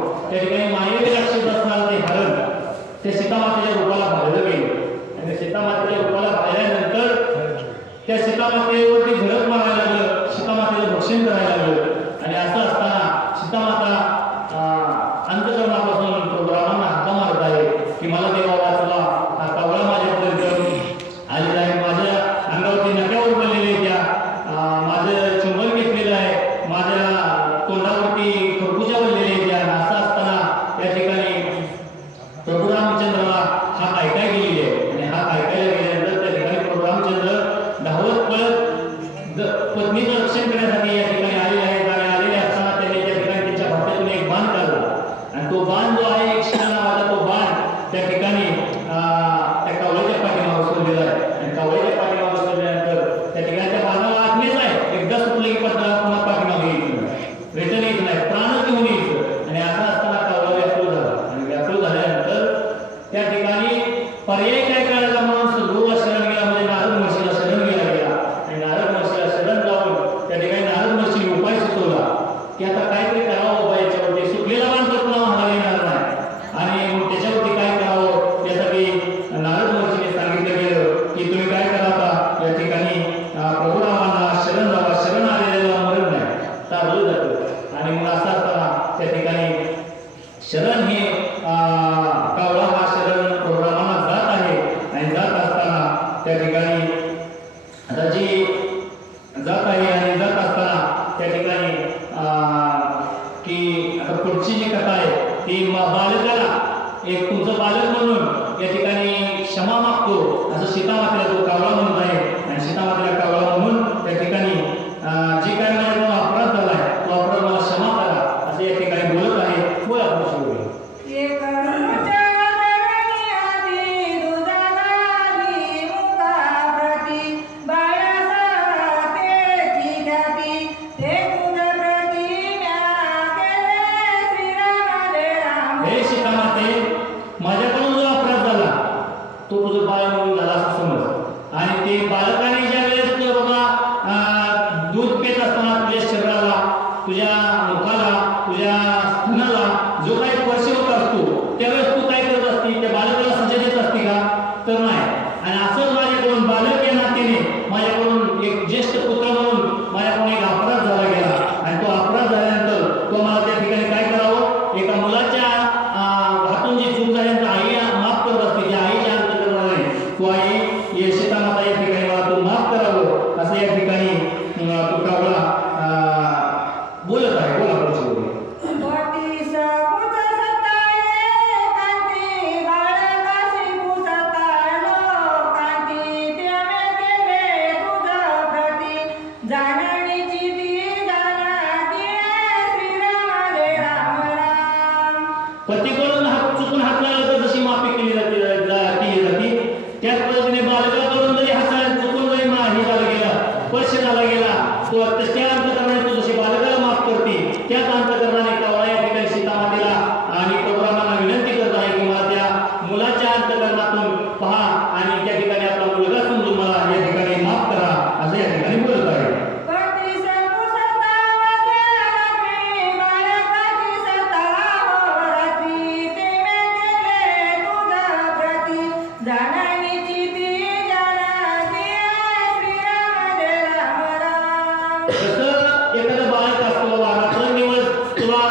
त्याशिवाय मायेने लक्षित असणार ते हरण. ते सीतामातेच्या रूपाला भाजलं गेलं. आणि सीतामातेच्या रूपाला भाजल्यानंतर त्या सीतामातेवरती झडप मारायला लागलं. सीतामातेचं भक्षण करायला प्रभू रामचंद्राला हा ऐकाय गेलेली आहे. आणि हा ऐकायला गेल्यानंतर त्या ठिकाणी प्रभू धावत पळत पत्नीचं रक्षण करण्यासाठी या ठिकाणी आलेले आहेत. आणि आलेले असताना त्यांनी त्या ठिकाणी त्यांच्या भाषेतून एक बाण काढला. आणि तो बाण जो आहे एक नावाचा तो बाण त्या ठिकाणी त्या कावळ्याच्या पाठीमागे बसवलेला आहे. आणि कावळ्याच्या तुझ्या मुखाला तुझ्या स्तनाला जो काही स्पर्श होत असतो त्यावेळेस तू काय करत असते? त्या बालकाला सजा देत असते का? तर नाही. आणि असंच माझ्याकडून बालक या नातीने माझ्याकडून एक ज्येष्ठ पुत्र म्हणून माझ्याकडून एक अपराध झाला गेला. आणि तो अपराध झाल्यानंतर तो मला प्रतिकोण हात चुकून हात लागला तर जशी माफी केली जाते केली जाते त्यात जाणानीची ती जसं एखादं किंवा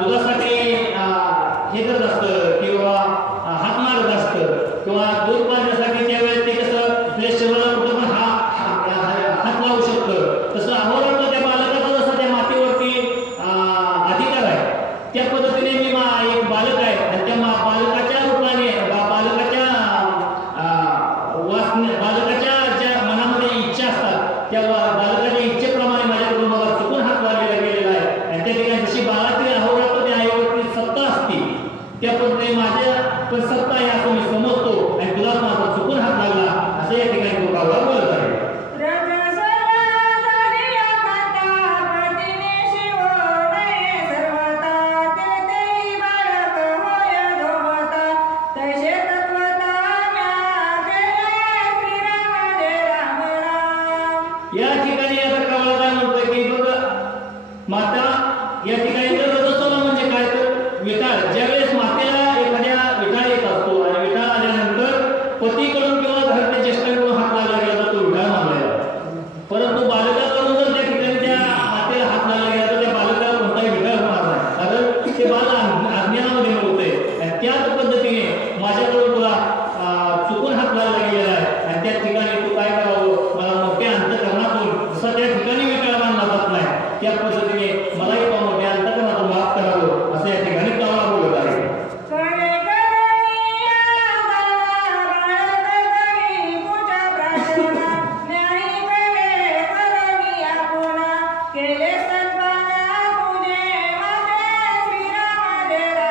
दुधासाठी असतं किंवा हात मारत असतं किंवा दूध पाणी या ठिकाणी याचा कमळादार म्हणतोय की बघा माता या ठिकाणी रजस्वला म्हणजे काय तो? विकार ज्यावेळेस मातेला एखाद्या विटा येत असतो आणि विटा आल्यानंतर पतीकडून किंवा घरच्या ज्येष्ठांकडून हात लागला गेला तो विटा मानला परंतु बाल त्या पद्धतीने मलाही पाहून त्या अंतकरणातून माफ करावं असं या ठिकाणी पावला बोलत आहे.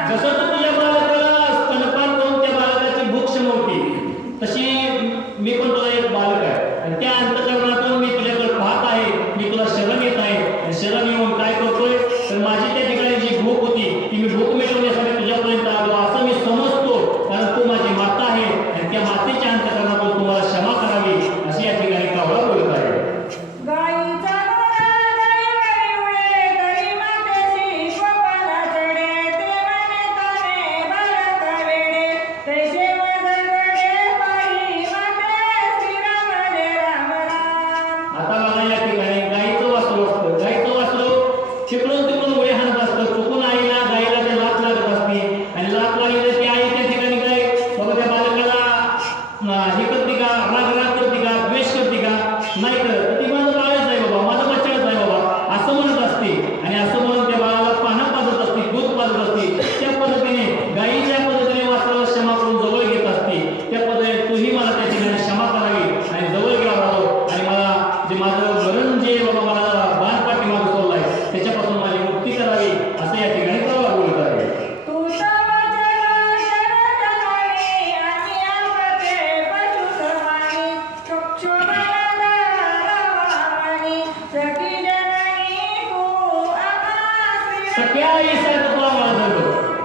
जसं तू तुझ्या बाळाला स्तनपान करून त्या बाळकाची भूक तशी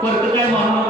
फरक काय म्हणून